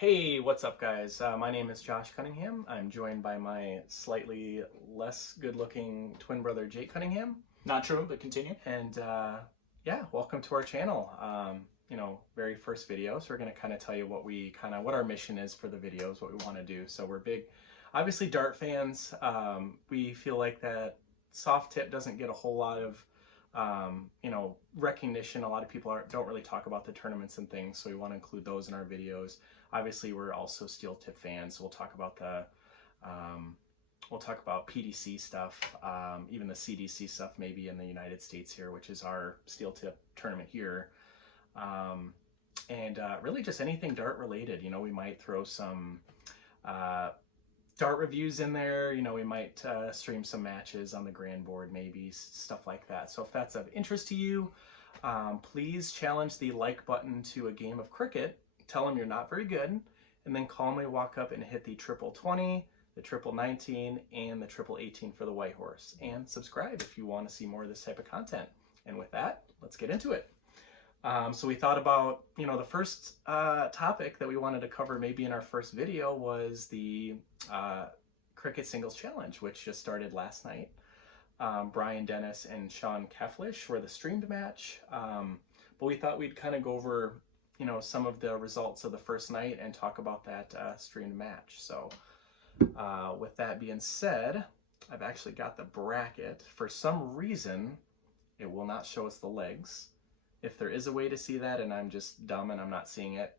Hey, what's up, guys? My name is Josh Cunningham. I'm joined by my slightly less good-looking twin brother, Jake Cunningham. Not true, but continue. And yeah, welcome to our channel. Very first video. So we're going to kind of tell you what our mission is for the videos, what we want to do. So we're big, obviously, dart fans. We feel like that soft tip doesn't get a whole lot of recognition. A lot of people don't really talk about the tournaments and things, so we want to include those in our videos. Obviously, we're also steel tip fans, so we'll talk about PDC stuff, even the CDC stuff, maybe in the United States here, which is our steel tip tournament here, and really just anything dart related. We might throw some dart reviews in there. We might stream some matches on the grand board, maybe stuff like that. So if that's of interest to you, please challenge the like button to a game of cricket. Tell them you're not very good, and then calmly walk up and hit the triple 20, the triple 19, and the triple 18 for the white horse. And subscribe if you want to see more of this type of content. And with that, let's get into it. So we thought about, the first topic that we wanted to cover maybe in our first video was the Cricket Singles Challenge, which just started last night. Brian Dennis and Sean Keflish were the streamed match. But we thought we'd kind of go over, some of the results of the first night and talk about that streamed match. So with that being said, I've actually got the bracket. For some reason, it will not show us the legs. If there is a way to see that and I'm just dumb and I'm not seeing it,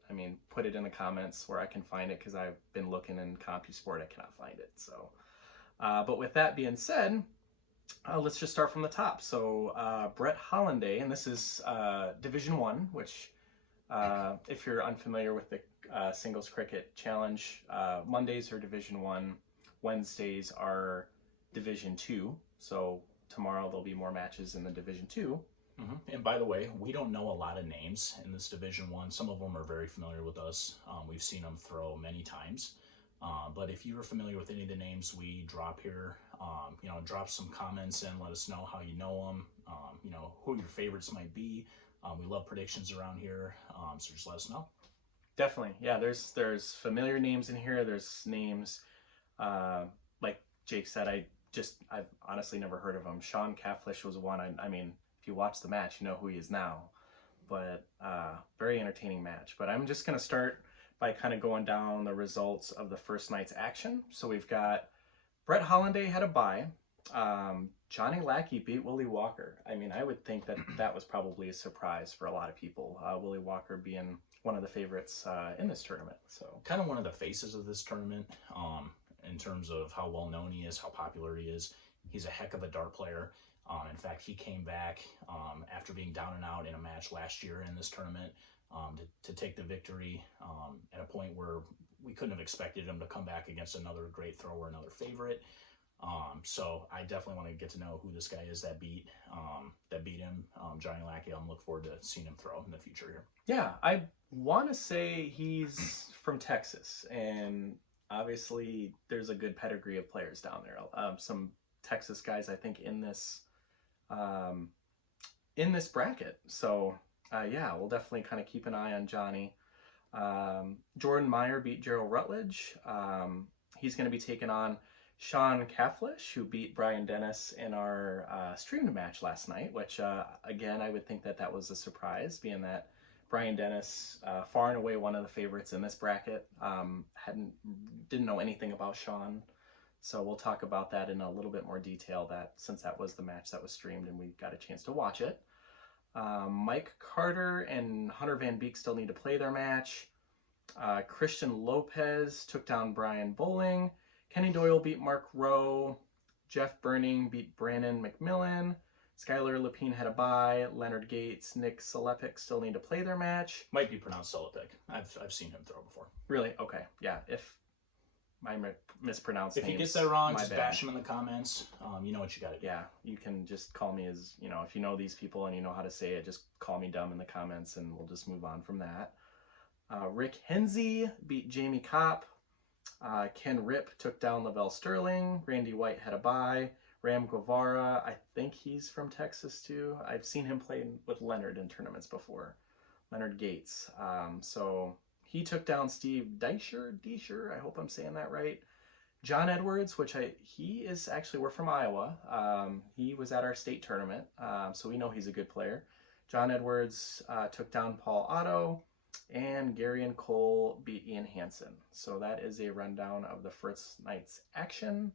put it in the comments where I can find it, because I've been looking in CompuSport, I cannot find it. So, but with that being said, let's just start from the top. So Brett Hollanday, and this is Division 1, which if you're unfamiliar with the Singles Cricket Challenge, Mondays are Division 1, Wednesdays are Division 2. So tomorrow there'll be more matches in the Division 2. And by the way, we don't know a lot of names in this Division 1. Some of them are very familiar with us. We've seen them throw many times. But if you're familiar with any of the names we drop here, drop some comments and let us know how you know them, who your favorites might be. We love predictions around here, so just let us know. Definitely. Yeah, there's familiar names in here. There's names, like Jake said, I've honestly never heard of him. Sean Keflish was one. If you watch the match, you know who he is now. But very entertaining match. But I'm just going to start by kind of going down the results of the first night's action. So we've got Brett Hollanday had a bye. Johnny Lackey beat Willie Walker. I would think that was probably a surprise for a lot of people. Willie Walker being one of the favorites in this tournament. So kind of one of the faces of this tournament in terms of how well known he is, how popular he is. He's a heck of a dart player. In fact, he came back after being down and out in a match last year in this tournament to take the victory at a point where we couldn't have expected him to come back against another great thrower, another favorite. So I definitely want to get to know who this guy is that beat him, Johnny Lackey. I'm looking forward to seeing him throw in the future here. Yeah, I want to say he's from Texas, and obviously there's a good pedigree of players down there. Some Texas guys, I think, in this bracket. So yeah, we'll definitely kind of keep an eye on Johnny. Jordan Meyer beat Gerald Rutledge. He's going to be taking on Sean Keflish, who beat Brian Dennis in our streamed match last night, which again, I would think that was a surprise, being that Brian Dennis, far and away one of the favorites in this bracket, didn't know anything about Sean. So we'll talk about that in a little bit more detail, since that was the match that was streamed and we got a chance to watch it. Mike Carter and Hunter Van Beek still need to play their match. Christian Lopez took down Brian Bowling. Kenny Doyle beat Mark Rowe. Jeff Burning beat Brandon McMillan. Skylar Lepine had a bye. Leonard Gates, Nick Selepik still need to play their match. Might be pronounced Selepik. I've seen him throw before. Really? Okay. Yeah. If I mispronounce names, if he gets that wrong, just bash him in the comments. You know what you got to do. Yeah, you can just call me as, if you know these people and you know how to say it, just call me dumb in the comments and we'll just move on from that. Rick Hensey beat Jamie Kopp. Ken Ripp took down Lavelle Sterling. Randy White had a bye. Ram Guevara, I think he's from Texas too. I've seen him play with Leonard in tournaments before. Leonard Gates. So he took down Steve Deisher. I hope I'm saying that right. John Edwards, he is actually, we're from Iowa. He was at our state tournament, so we know he's a good player. John Edwards took down Paul Otto, and Gary and Cole beat Ian Hansen. So that is a rundown of the first night's action.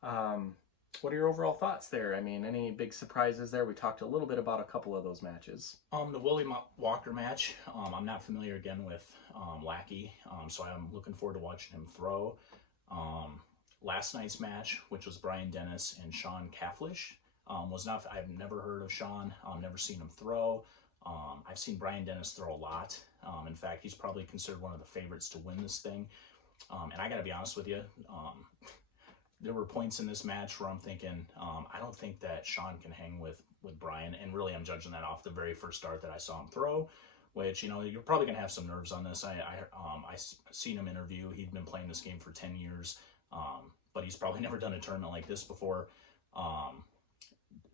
What are your overall thoughts there? I mean, any big surprises there? We talked a little bit about a couple of those matches. The Willie Walker match, I'm not familiar again with Lackey, so I'm looking forward to watching him throw. Last night's match, which was Brian Dennis and Sean Cafflish, I've never heard of Sean, never seen him throw. I've seen Brian Dennis throw a lot. In fact, he's probably considered one of the favorites to win this thing. And I got to be honest with you, there were points in this match where I'm thinking, I don't think that Sean can hang with Brian. And really, I'm judging that off the very first start that I saw him throw, which, you know, you're probably going to have some nerves on this. I seen him interview. He'd been playing this game for 10 years, but he's probably never done a tournament like this before.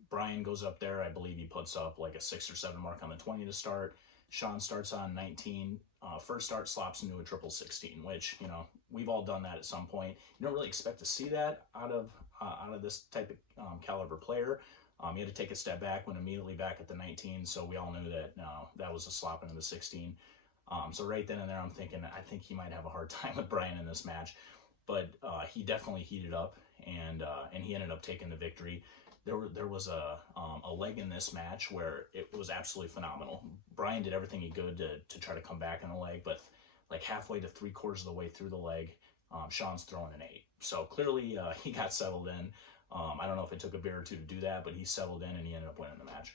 Brian goes up there. I believe he puts up like a 6 or 7 mark on the 20 to start. Sean starts on 19. First start slops into a triple 16, which, you know, we've all done that at some point. You don't really expect to see that out of this type of caliber player. He had to take a step back, went immediately back at the 19, so we all knew that that was a slop into the 16. So right then and there, I'm thinking, I think he might have a hard time with Brian in this match. But he definitely heated up, and he ended up taking the victory. There was a leg in this match where it was absolutely phenomenal. Brian did everything he could to try to come back on the leg, but like halfway to 3/4 of the way through the leg, Sean's throwing an 8. So clearly he got settled in. I don't know if it took a beer or two to do that, but he settled in and he ended up winning the match.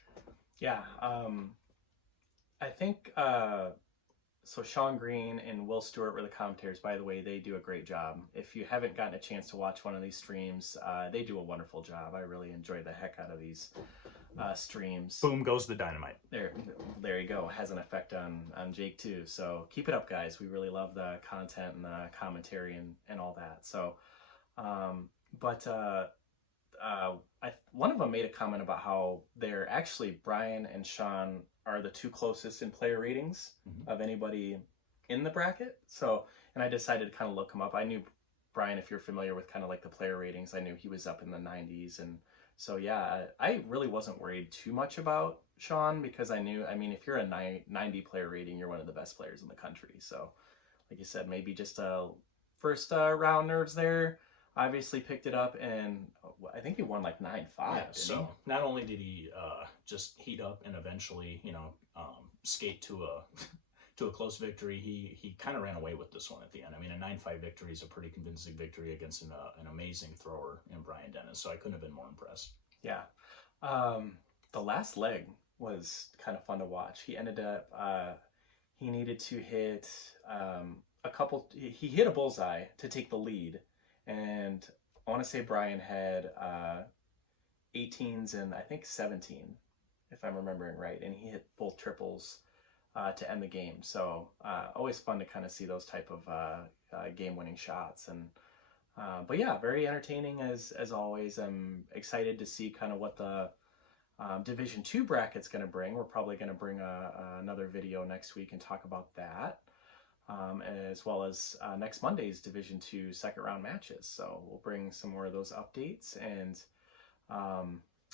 Yeah, I think so. Sean Green and Will Stewart were the commentators. By the way, they do a great job. If you haven't gotten a chance to watch one of these streams, they do a wonderful job. I really enjoy the heck out of these streams. Boom goes the dynamite. There you go. Has an effect on Jake too. So keep it up, guys. We really love the content and the commentary and all that. So, one of them made a comment about how they're actually, Brian and Sean are the two closest in player ratings of anybody in the bracket. So, and I decided to kind of look him up. I knew Brian, if you're familiar with kind of like the player ratings, I knew he was up in the 90s. And so, yeah, I really wasn't worried too much about Sean because I knew, I mean, if you're a 90 player rating, you're one of the best players in the country. So, like you said, maybe just a first round nerves there. Obviously picked it up, and I think he won like 9-5. Yeah, so not only did he just heat up and eventually, you know, skate to a close victory, he kind of ran away with this one at the end. I mean, a 9-5 victory is a pretty convincing victory against an amazing thrower in Brian Dennis, so I couldn't have been more impressed. Yeah. The last leg was kind of fun to watch. He ended up, he needed to hit he hit a bullseye to take the lead. And I want to say Brian had 18s and I think 17, if I'm remembering right. And he hit both triples to end the game. So always fun to kind of see those type of game-winning shots. And but yeah, very entertaining as always. I'm excited to see kind of what the Division II bracket's going to bring. We're probably going to bring another video next week and talk about that. As well as next Monday's Division II second round matches. So we'll bring some more of those updates. And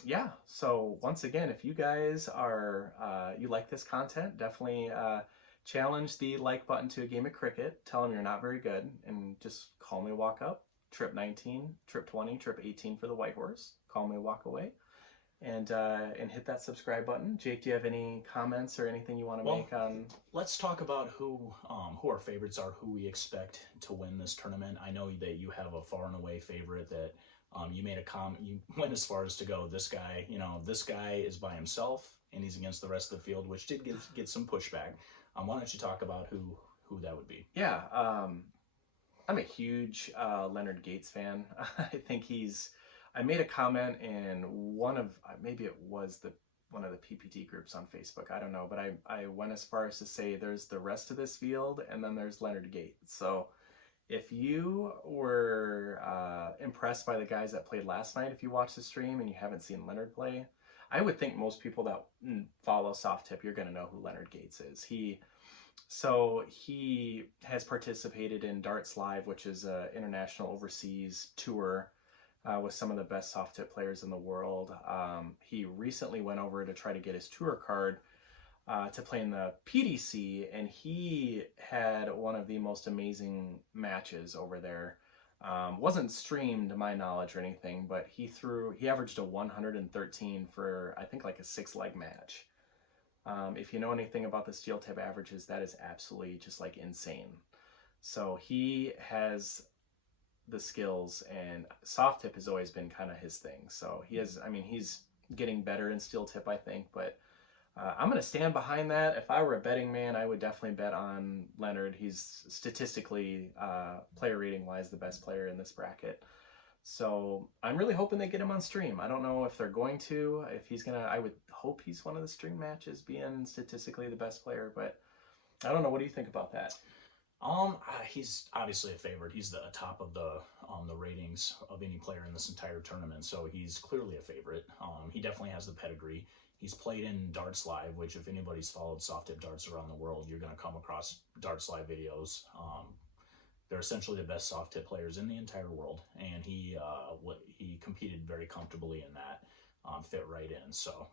yeah, so once again, if you guys are, you like this content, definitely challenge the like button to a game of cricket. Tell them you're not very good and just call me a walk up. Trip 19, trip 20, trip 18 for the White Horse. Call me a walk away. And hit that subscribe button. Jake, do you have any comments or anything you want to make on? Let's talk about who our favorites are, who we expect to win this tournament. I know that you have a far and away favorite that you made a comment. You went as far as to go, this guy, you know, this guy is by himself and he's against the rest of the field, which did get some pushback. Why don't you talk about who that would be? Yeah, I'm a huge Leonard Gates fan. I think I made a comment in one of the PPT groups on Facebook. I don't know, but I went as far as to say there's the rest of this field and then there's Leonard Gates. So if you were impressed by the guys that played last night, if you watched the stream and you haven't seen Leonard play, I would think most people that follow Soft Tip, you're going to know who Leonard Gates is. He So he has participated in Darts Live, which is an international overseas tour with some of the best soft tip players in the world. He recently went over to try to get his tour card to play in the PDC, and he had one of the most amazing matches over there. Wasn't streamed to my knowledge or anything, but he averaged a 113 for I think like a 6-leg match. If you know anything about the steel tip averages, that is absolutely just like insane. So he has the skills, and soft tip has always been kind of his thing. So he has, I mean, he's getting better in steel tip, I think, but I'm going to stand behind that. If I were a betting man, I would definitely bet on Leonard. He's statistically, player rating wise, the best player in this bracket. So I'm really hoping they get him on stream. I don't know if they're going to, if he's gonna. I would hope he's one of the stream matches, being statistically the best player. But I don't know. What do you think about that? He's obviously a favorite. He's the top of the ratings of any player in this entire tournament, so he's clearly a favorite. He definitely has the pedigree. He's played in Darts Live, which if anybody's followed soft tip darts around the world, you're going to come across Darts Live videos. They're essentially the best soft tip players in the entire world, and he competed very comfortably in that, fit right in. So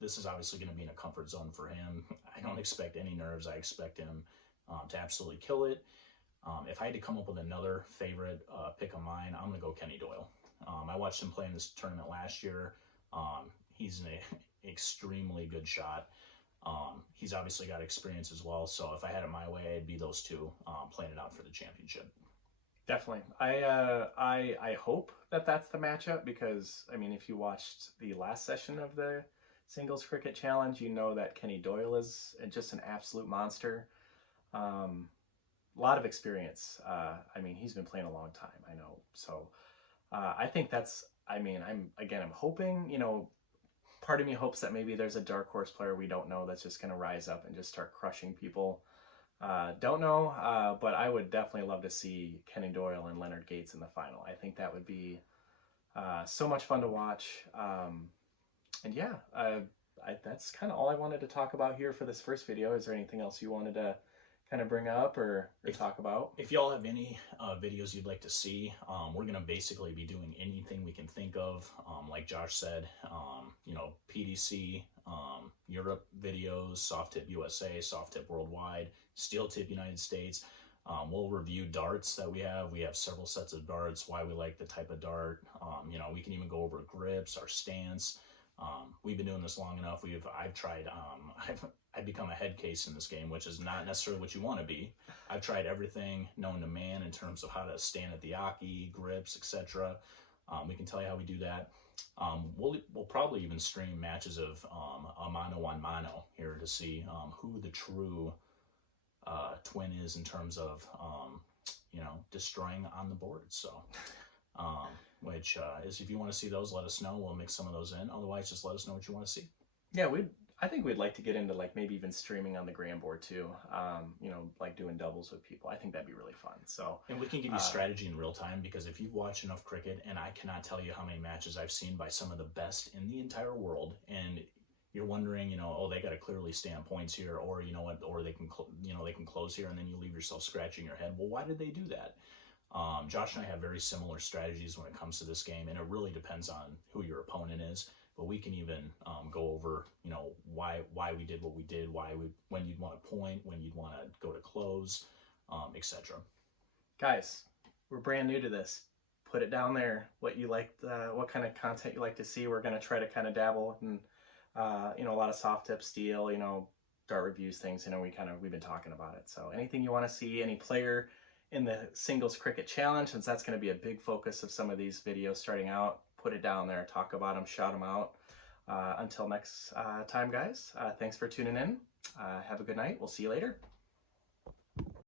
this is obviously going to be in a comfort zone for him. I don't expect any nerves. I expect him to absolutely kill it. If I had to come up with another favorite pick of mine, I'm going to go Kenny Doyle. I watched him play in this tournament last year. He's an extremely good shot. He's obviously got experience as well, so if I had it my way, it'd be those two playing it out for the championship. Definitely. I hope that that's the matchup, because I mean, if you watched the last session of the singles cricket challenge, you know that Kenny Doyle is just an absolute monster. A lot of experience. I mean, he's been playing a long time, I know. So I think that's, I mean, I'm hoping, you know, part of me hopes that maybe there's a dark horse player we don't know that's just going to rise up and just start crushing people. Don't know, but I would definitely love to see Kenny Doyle and Leonard Gates in the final. I think that would be so much fun to watch. And yeah, that's kind of all I wanted to talk about here for this first video. Is there anything else you wanted to kind of bring up or talk about? If y'all have any videos you'd like to see, we're going to basically be doing anything we can think of. Like Josh said, you know, PDC, Europe videos, soft tip USA, soft tip worldwide, steel tip United States. We'll review darts that we have. We have several sets of darts, why we like the type of dart. You know, we can even go over grips, our stance. We've been doing this long enough. I've tried, I've become a head case in this game, which is not necessarily what you want to be. I've tried everything known to man in terms of how to stand at the Aki, grips, etc. We can tell you how we do that. We'll probably even stream matches of a mano on mano here to see who the true twin is in terms of you know, destroying on the board. So which is, if you want to see those, let us know. We'll mix some of those in. Otherwise, just let us know what you want to see. Yeah, I think we'd like to get into like maybe even streaming on the Grand Board too. You know, like doing doubles with people. I think that'd be really fun. So, and we can give you strategy in real time, because if you've watched enough cricket, and I cannot tell you how many matches I've seen by some of the best in the entire world, and you're wondering, you know, oh, they got to clearly stand points here, or you know what, or they can, you know, they can close here, and then you leave yourself scratching your head. Well, why did they do that? Josh and I have very similar strategies when it comes to this game, and it really depends on who your opponent is. But we can even go over, you know, why we did what we did, when you'd want to point, when you'd want to go to close, etc. Guys, we're brand new to this. Put it down there. What you like, what kind of content you like to see. We're going to try to kind of dabble in, you know, a lot of soft tip steel, you know, dart reviews, things. You know, we've been talking about it. So anything you want to see, any player in the singles cricket challenge, since that's going to be a big focus of some of these videos starting out, put it down there, talk about them, shout them out. Until next time, guys, thanks for tuning in. Have a good night. We'll see you later.